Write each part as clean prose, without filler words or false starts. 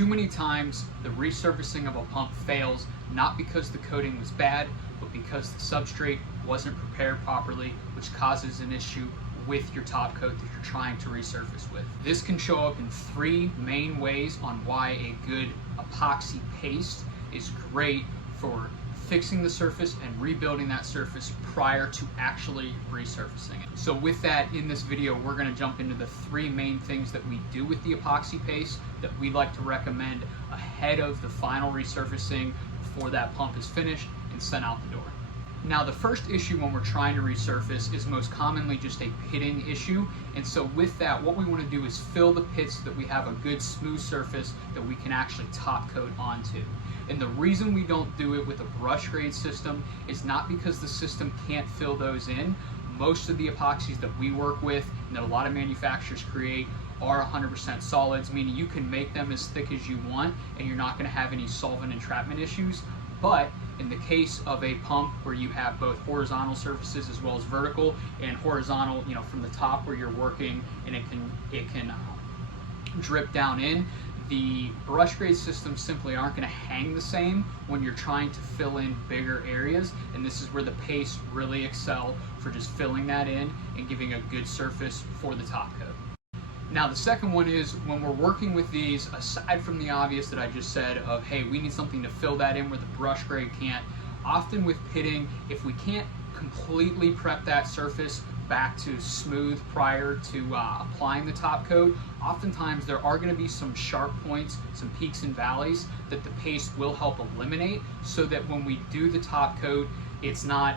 Too many times the resurfacing of a pump fails not because the coating was bad, but because the substrate wasn't prepared properly, which causes an issue with your top coat that you're trying to resurface with. This can show up in three main ways on why a good epoxy paste is great for fixing the surface and rebuilding that surface prior to actually resurfacing it. So with that, in this video, we're gonna jump into the three main things that we do with the epoxy paste that we like to recommend ahead of the final resurfacing before that pump is finished and sent out the door. Now, the first issue when we're trying to resurface is most commonly just a pitting issue. And so with that, what we want to do is fill the pits so that we have a good smooth surface that we can actually top coat onto. And the reason we don't do it with a brush grade system is not because the system can't fill those in. Most of the epoxies that we work with and that a lot of manufacturers create are 100% solids, meaning you can make them as thick as you want and you're not going to have any solvent entrapment issues. But in the case of a pump where you have both horizontal surfaces as well as vertical, and horizontal, you know, from the top where you're working, and it can drip down in, the brush grade systems simply aren't going to hang the same when you're trying to fill in bigger areas, and this is where the paste really excel for just filling that in and giving a good surface for the top coat. Now, the second one is when we're working with these, aside from the obvious that I just said of, hey, we need something to fill that in where the brush grade can't, often with pitting, if we can't completely prep that surface back to smooth prior to applying the top coat, oftentimes there are going to be some sharp points, some peaks and valleys that the paste will help eliminate, so that when we do the top coat, it's not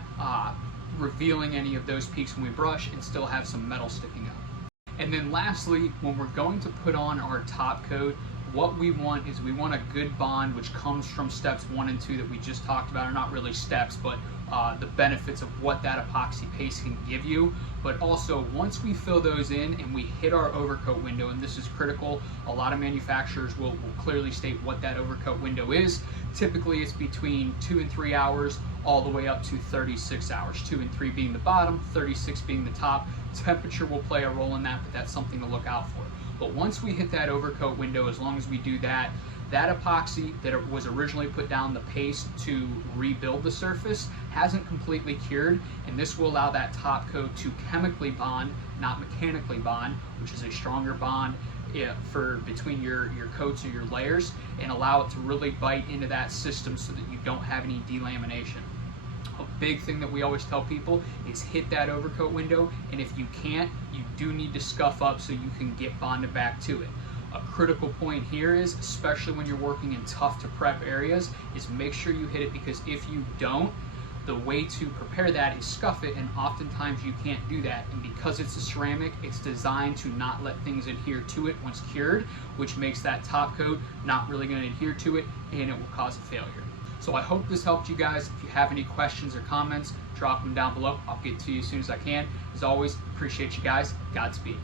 revealing any of those peaks when we brush and still have some metal sticking up. And then lastly, when we're going to put on our top coat, what we want is we want a good bond, which comes from steps 1 and 2 that we just talked about, are not really steps, but the benefits of what that epoxy paste can give you. But also, once we fill those in and we hit our overcoat window, and this is critical, a lot of manufacturers will clearly state what that overcoat window is. Typically, it's between 2 and 3 hours, all the way up to 36 hours, 2 and 3 being the bottom, 36 being the top. Temperature will play a role in that, but that's something to look out for. But once we hit that overcoat window, as long as we do that, that epoxy that was originally put down the paste to rebuild the surface hasn't completely cured, and this will allow that top coat to chemically bond, not mechanically bond, which is a stronger bond for between your coats or your layers, and allow it to really bite into that system so that you don't have any delamination. A big thing that we always tell people is hit that overcoat window, and if you can't, you do need to scuff up so you can get bonded back to it. A critical point here is, especially when you're working in tough to prep areas, is make sure you hit it, because if you don't, the way to prepare that is scuff it, and oftentimes you can't do that. And because it's a ceramic, it's designed to not let things adhere to it once cured, which makes that top coat not really going to adhere to it, and it will cause a failure. So I hope this helped you guys. If you have any questions or comments, drop them down below. I'll get to you as soon as I can. As always, appreciate you guys. Godspeed.